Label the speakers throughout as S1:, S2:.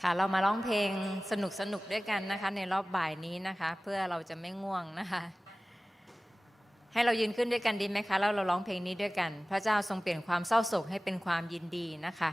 S1: ค่ะเรามาร้องเพลงสนุกสนุกด้วยกันนะคะ ในรอบบ่ายนี้นะคะ เพื่อเราจะไม่ง่วงนะคะ ให้เรายืนขึ้นด้วยกันดีไหมคะแล้วเราร้องเพลงนี้ด้วยกัน พระเจ้าทรงเปลี่ยนความเศร้าโศกให้เป็นความยินดีนะคะ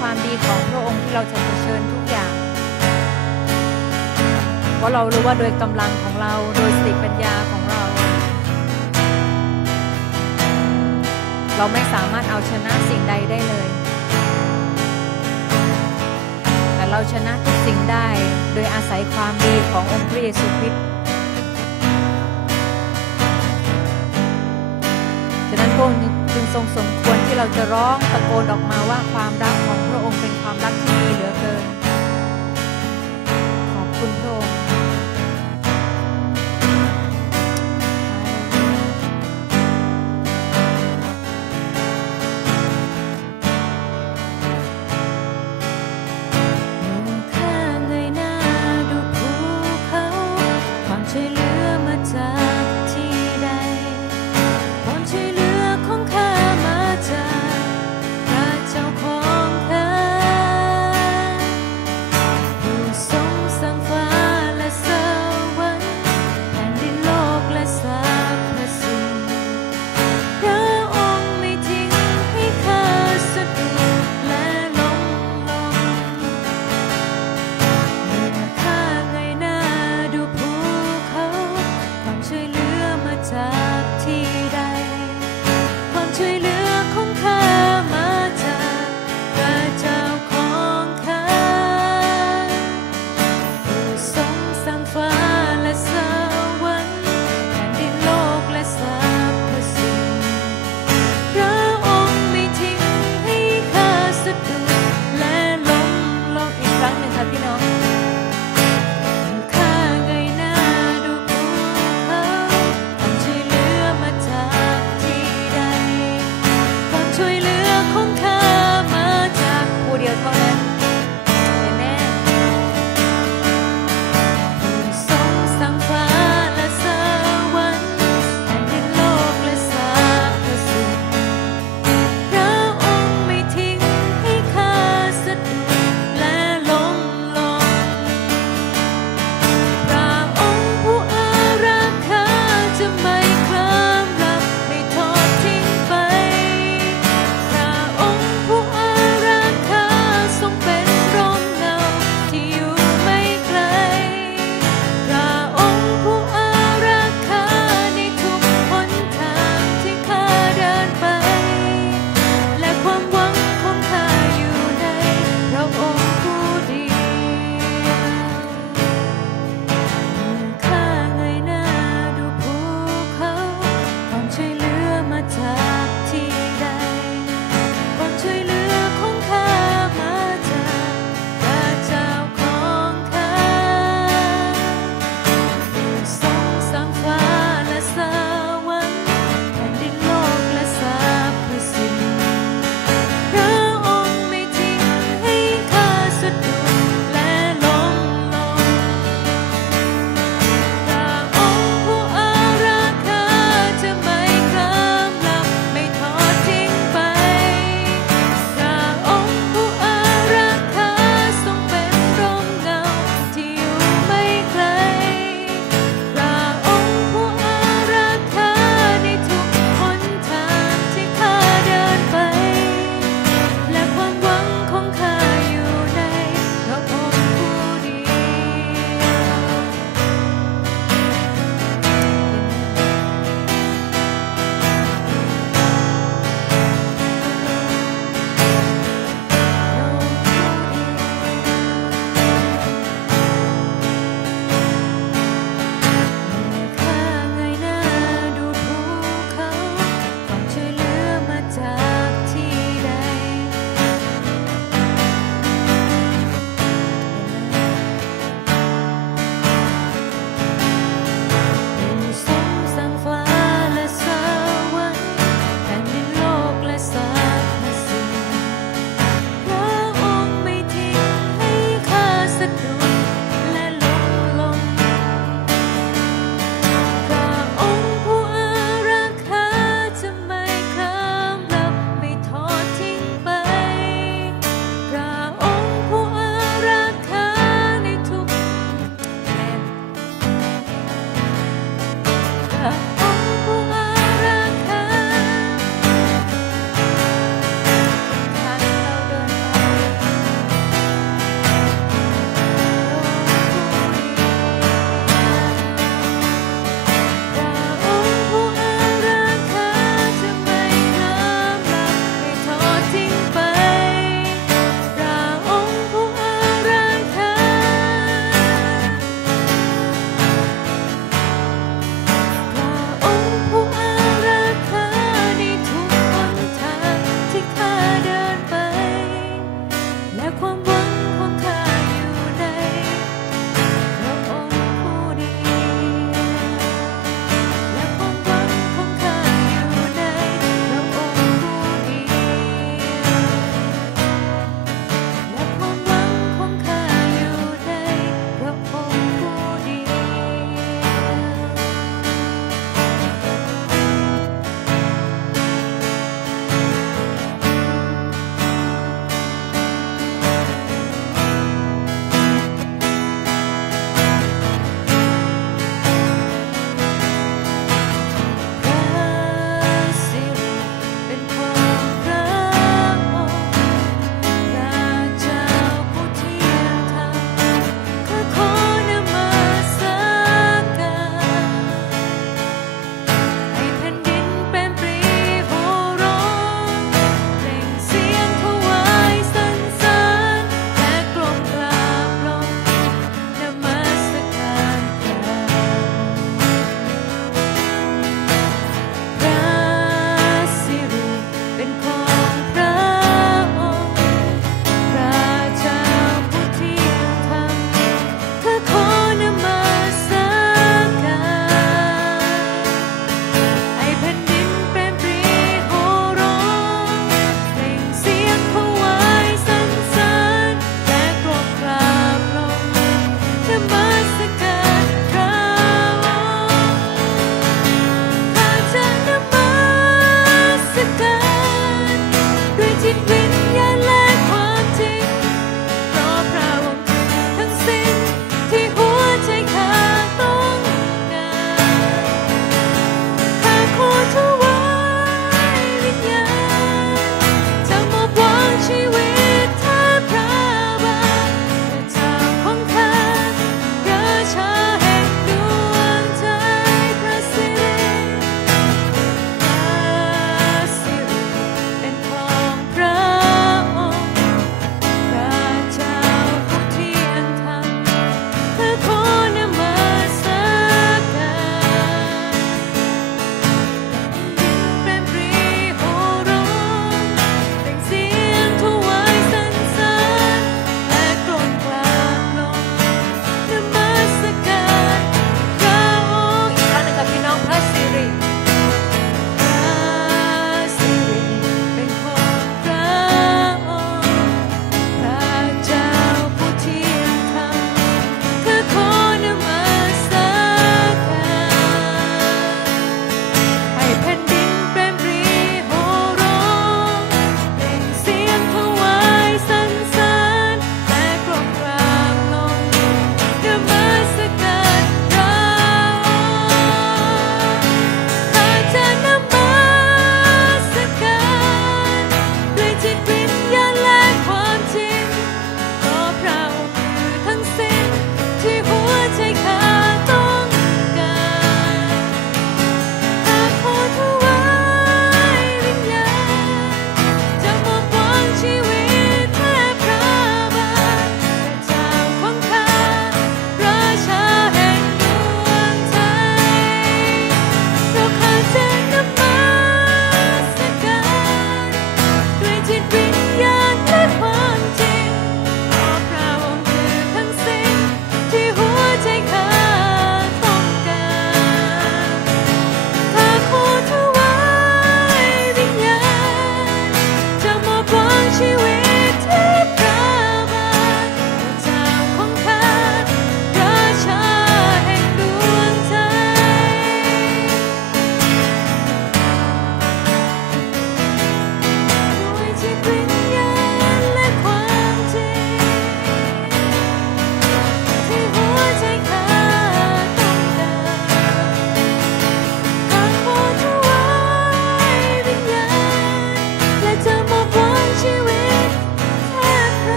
S2: ความดีของ
S1: พระองค์ที่เราจะเผชิญทุกอย่าง เพราะเรารู้ว่าโดยกำลังของเราโดยสติปัญญาของเรา เราไม่สามารถเอาชนะสิ่งใดได้เลย แต่เราชนะทุกสิ่งได้โดยอาศัยความดีขององค์พระเยซูคริสต์ฉะนั้นพระองค์จึง ทรงสมควรที่เราจะร้องตะโกนออกมาว่าความรักของพระองค์เป็นความรักที่ดีเหลือเกิน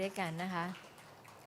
S3: ด้วยกันนะคะ